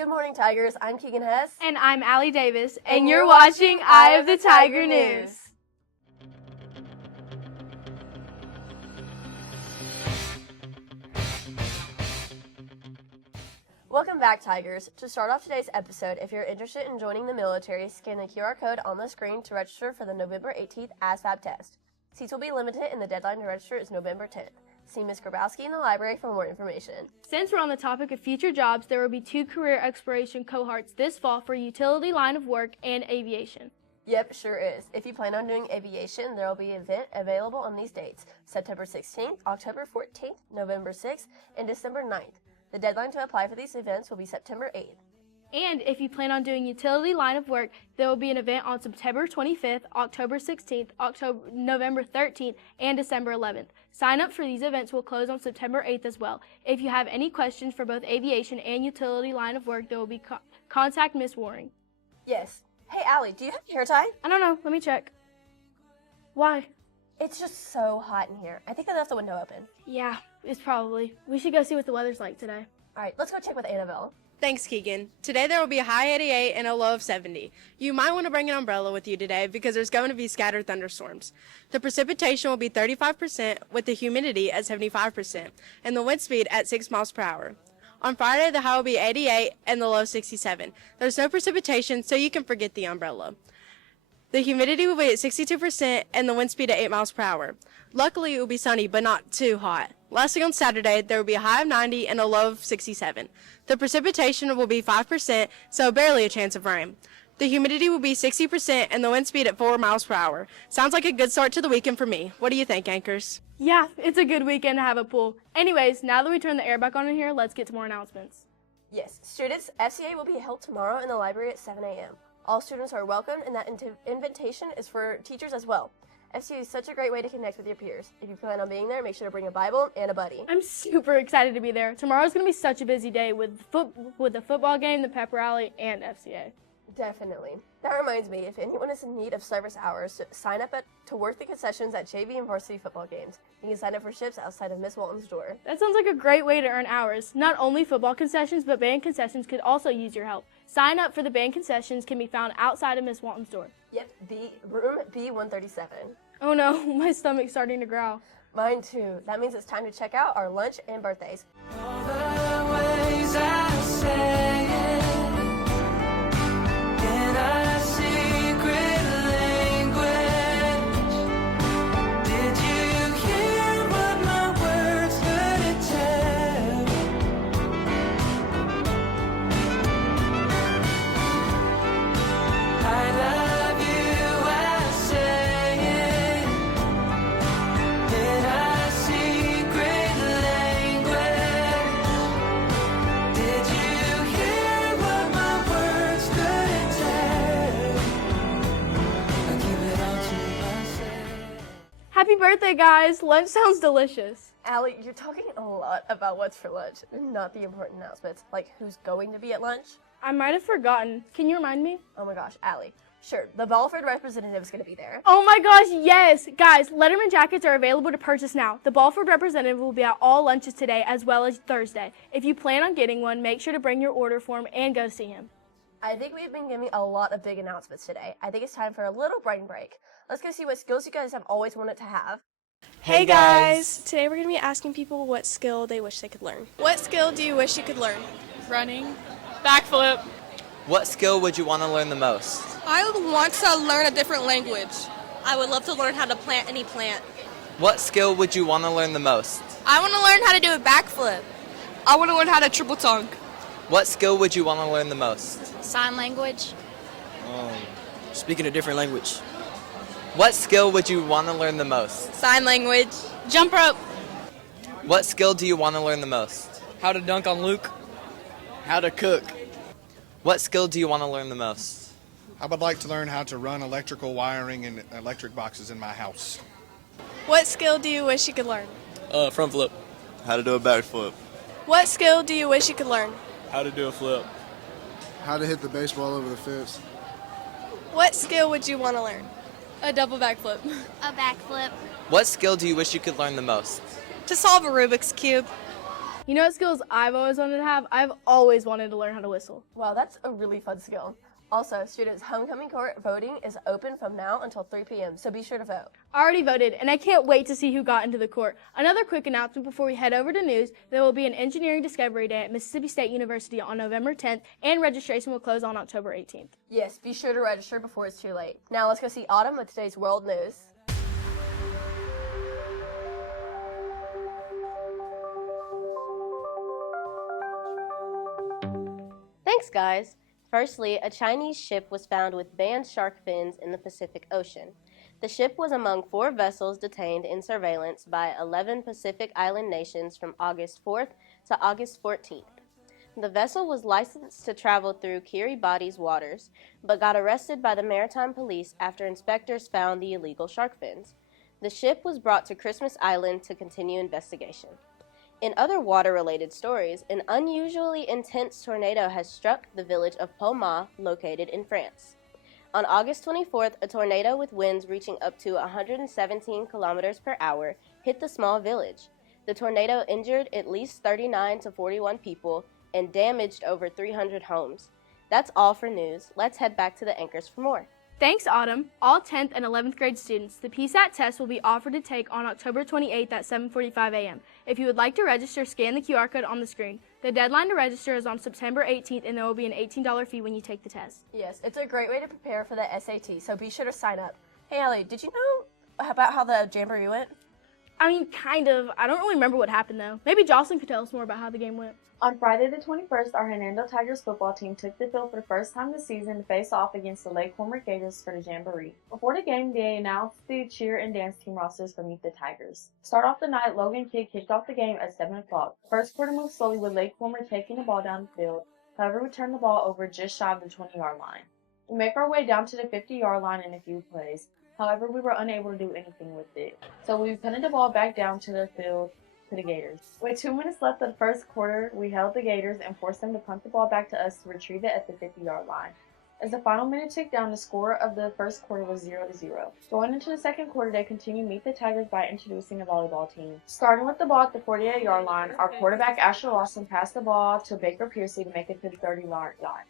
Good morning, Tigers. I'm Keegan Hess. And I'm Allie Davis, and you're watching Eye of the Tiger News. Welcome back, Tigers. To start off today's episode, if you're interested in joining the military, scan the QR code on the screen to register for the November 18th ASVAB test. Seats will be limited, and the deadline to register is November 10th. See Ms. Grabowski in the library for more information. Since we're on the topic of future jobs, there will be 2 career exploration cohorts this fall for utility line of work and aviation. Yep, sure is. If you plan on doing aviation, there will be an event available on these dates: September 16th, October 14th, November 6th, and December 9th. The deadline to apply for these events will be September 8th. And if you plan on doing utility line of work, there will be an event on September 25th, October 16th, November 13th, and December 11th. Sign up for these events will close on September 8th as well. If you have any questions for both aviation and utility line of work, there will be contact Miss Waring. Yes. Hey, Allie, do you have a hair tie? I don't know. Let me check. Why? It's just so hot in here. I think I left the window open. Yeah, it's probably. We should go see what the weather's like today. All right, let's go check with Annabelle. Thanks, Keegan. Today there will be a high 88 and a low of 70. You might want to bring an umbrella with you today because there's going to be scattered thunderstorms. The precipitation will be 35% with the humidity at 75% and the wind speed at 6 miles per hour. On Friday, the high will be 88 and the low 67. There's no precipitation, so you can forget the umbrella. The humidity will be at 62% and the wind speed at 8 miles per hour. Luckily, it will be sunny, but not too hot. Lastly, on Saturday, there will be a high of 90 and a low of 67. The precipitation will be 5%, so barely a chance of rain. The humidity will be 60% and the wind speed at 4 miles per hour. Sounds like a good start to the weekend for me. What do you think, anchors? Yeah, it's a good weekend to have a pool. Anyways, now that we turn the air back on in here, let's get to more announcements. Yes, students, FCA will be held tomorrow in the library at 7 a.m. All students are welcome, and that invitation is for teachers as well. FCA is such a great way to connect with your peers. If you plan on being there, make sure to bring a Bible and a buddy. I'm super excited to be there. Tomorrow's going to be such a busy day with the football game, the pep rally, and FCA. Definitely. That reminds me, if anyone is in need of service hours, sign up to work the concessions at JV and varsity football games. You can sign up for shifts outside of Miss Walton's door. That sounds like a great way to earn hours. Not only football concessions, but band concessions could also use your help. Sign up for the band concessions can be found outside of Miss Walton's door. Yep, room B137. Oh no, my stomach's starting to growl. Mine too. That means it's time to check out our lunch and birthdays. All the ways I say it in a secret language. Did you hear what my words couldn't tell? I love you, I say it in a secret language. Did you hear what my words couldn't tell? I give it all to myself. Happy birthday, guys. Lunch sounds delicious. Allie, you're talking a lot about what's for lunch, and not the important announcements, like who's going to be at lunch. I might have forgotten. Can you remind me? Oh my gosh, Allie. Sure, the Balford representative is going to be there. Oh my gosh, yes! Guys, Letterman jackets are available to purchase now. The Balford representative will be at all lunches today as well as Thursday. If you plan on getting one, make sure to bring your order form and go see him. I think we've been giving a lot of big announcements today. I think it's time for a little brain break. Let's go see what skills you guys have always wanted to have. Hey guys! Today we're going to be asking people what skill they wish they could learn. What skill do you wish you could learn? Running. Backflip. What skill would you want to learn the most? I would want to learn a different language. I would love to learn how to plant any plant. What skill would you want to learn the most? I want to learn how to do a backflip. I want to learn how to triple tongue. What skill would you want to learn the most? Sign language. Speaking a different language. What skill would you want to learn the most? Sign language. Jump rope. What skill do you want to learn the most? How to dunk on Luke. How to cook. What skill do you want to learn the most? I would like to learn how to run electrical wiring and electric boxes in my house. What skill do you wish you could learn? Front flip. How to do a backflip. What skill do you wish you could learn? How to do a flip. How to hit the baseball over the fence. What skill would you want to learn? A double backflip. A backflip. What skill do you wish you could learn the most? To solve a Rubik's Cube. You know what skills I've always wanted to have? I've always wanted to learn how to whistle. Wow, that's a really fun skill. Also, students' homecoming court voting is open from now until 3 p.m., so be sure to vote. I already voted, and I can't wait to see who got into the court. Another quick announcement before we head over to news, there will be an Engineering Discovery Day at Mississippi State University on November 10th, and registration will close on October 18th. Yes, be sure to register before it's too late. Now let's go see Autumn with today's world news. Thanks, guys. Firstly, a Chinese ship was found with banned shark fins in the Pacific Ocean. The ship was among 4 vessels detained in surveillance by 11 Pacific Island nations from August 4th to August 14th. The vessel was licensed to travel through Kiribatis waters, but got arrested by the maritime police after inspectors found the illegal shark fins. The ship was brought to Christmas Island to continue investigation. In other water-related stories, an unusually intense tornado has struck the village of Poma, located in France. On August 24th, a tornado with winds reaching up to 117 kilometers per hour hit the small village. The tornado injured at least 39 to 41 people and damaged over 300 homes. That's all for news. Let's head back to the anchors for more. Thanks, Autumn. All 10th and 11th grade students, the PSAT test will be offered to take on October 28th at 7:45 a.m. If you would like to register, scan the QR code on the screen. The deadline to register is on September 18th, and there will be an $18 fee when you take the test. Yes, it's a great way to prepare for the SAT, so be sure to sign up. Hey, Allie, did you know about how the Jamboree went? I mean, kind of. I don't really remember what happened, though. Maybe Jocelyn could tell us more about how the game went. On Friday the 21st, our Hernando Tigers football team took the field for the first time this season to face off against the Lake Cormorant Gators for the Jamboree. Before the game, they announced the cheer and dance team rosters for Meet the Tigers. Start off the night, Logan Kidd kicked off the game at 7 o'clock. First quarter moved slowly with Lake Cormorant taking the ball down the field. However, we turned the ball over just shy of the 20-yard line. We make our way down to the 50-yard line in a few plays. However, we were unable to do anything with it. So we punted the ball back down to the field to the Gators. With 2 minutes left of the first quarter, we held the Gators and forced them to punt the ball back to us to retrieve it at the 50-yard line. As the final minute ticked down, the score of the first quarter was 0-0. Going into the second quarter, they continued to meet the Tigers by introducing a volleyball team. Starting with the ball at the 48-yard line, our quarterback Asher Lawson passed the ball to Baker Piercy to make it to the 30-yard line.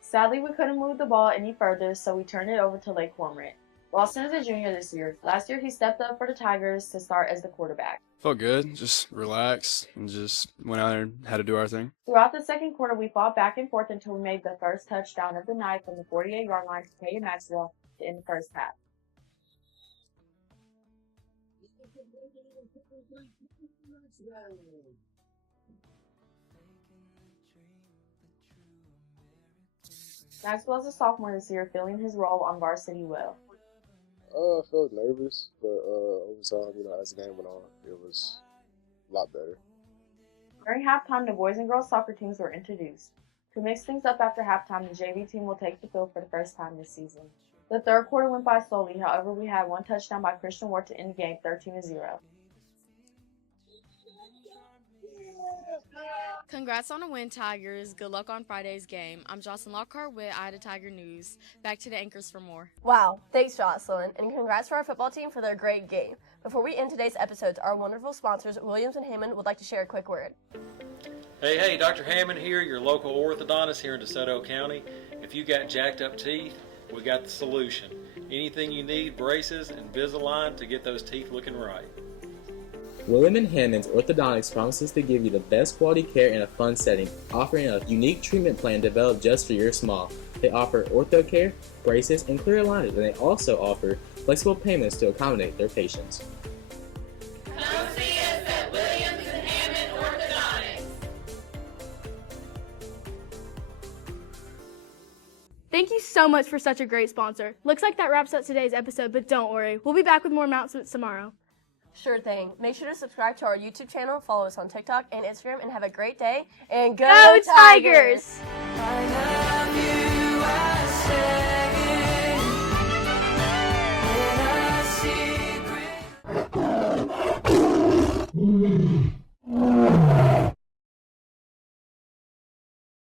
Sadly, we couldn't move the ball any further, so we turned it over to Lake Cormorant. Lawson is a junior this year. Last year, he stepped up for the Tigers to start as the quarterback. Felt good, just relaxed, and just went out there and had to do our thing. Throughout the second quarter, we fought back and forth until we made the first touchdown of the night from the 48-yard line to Peyton Maxwell to end the first half. Maxwell is a sophomore this year, filling his role on varsity well. I felt nervous, but over time, as the game went on, it was a lot better. During halftime, the boys and girls soccer teams were introduced. To mix things up after halftime, the JV team will take the field for the first time this season. The third quarter went by slowly, however, we had one touchdown by Christian Ward to end the game 13-0. Congrats on the win, Tigers. Good luck on Friday's game. I'm Jocelyn Lockhart with Ida Tiger News. Back to the anchors for more. Wow, thanks, Jocelyn, and congrats to our football team for their great game. Before we end today's episodes, our wonderful sponsors, Williams and Hammond, would like to share a quick word. Hey, Dr. Hammond here, your local orthodontist here in DeSoto County. If you got jacked up teeth, we got the solution. Anything you need, braces, Invisalign to get those teeth looking right. William & Hammond's Orthodontics promises to give you the best quality care in a fun setting, offering a unique treatment plan developed just for your smile. They offer ortho care, braces, and clear aligners, and they also offer flexible payments to accommodate their patients. Come see us at Williams & Hammond Orthodontics. Thank you so much for such a great sponsor. Looks like that wraps up today's episode, but don't worry, we'll be back with more announcements tomorrow. Sure thing. Make sure to subscribe to our YouTube channel, follow us on TikTok and Instagram, and have a great day. And Go Tigers! I love you, I say.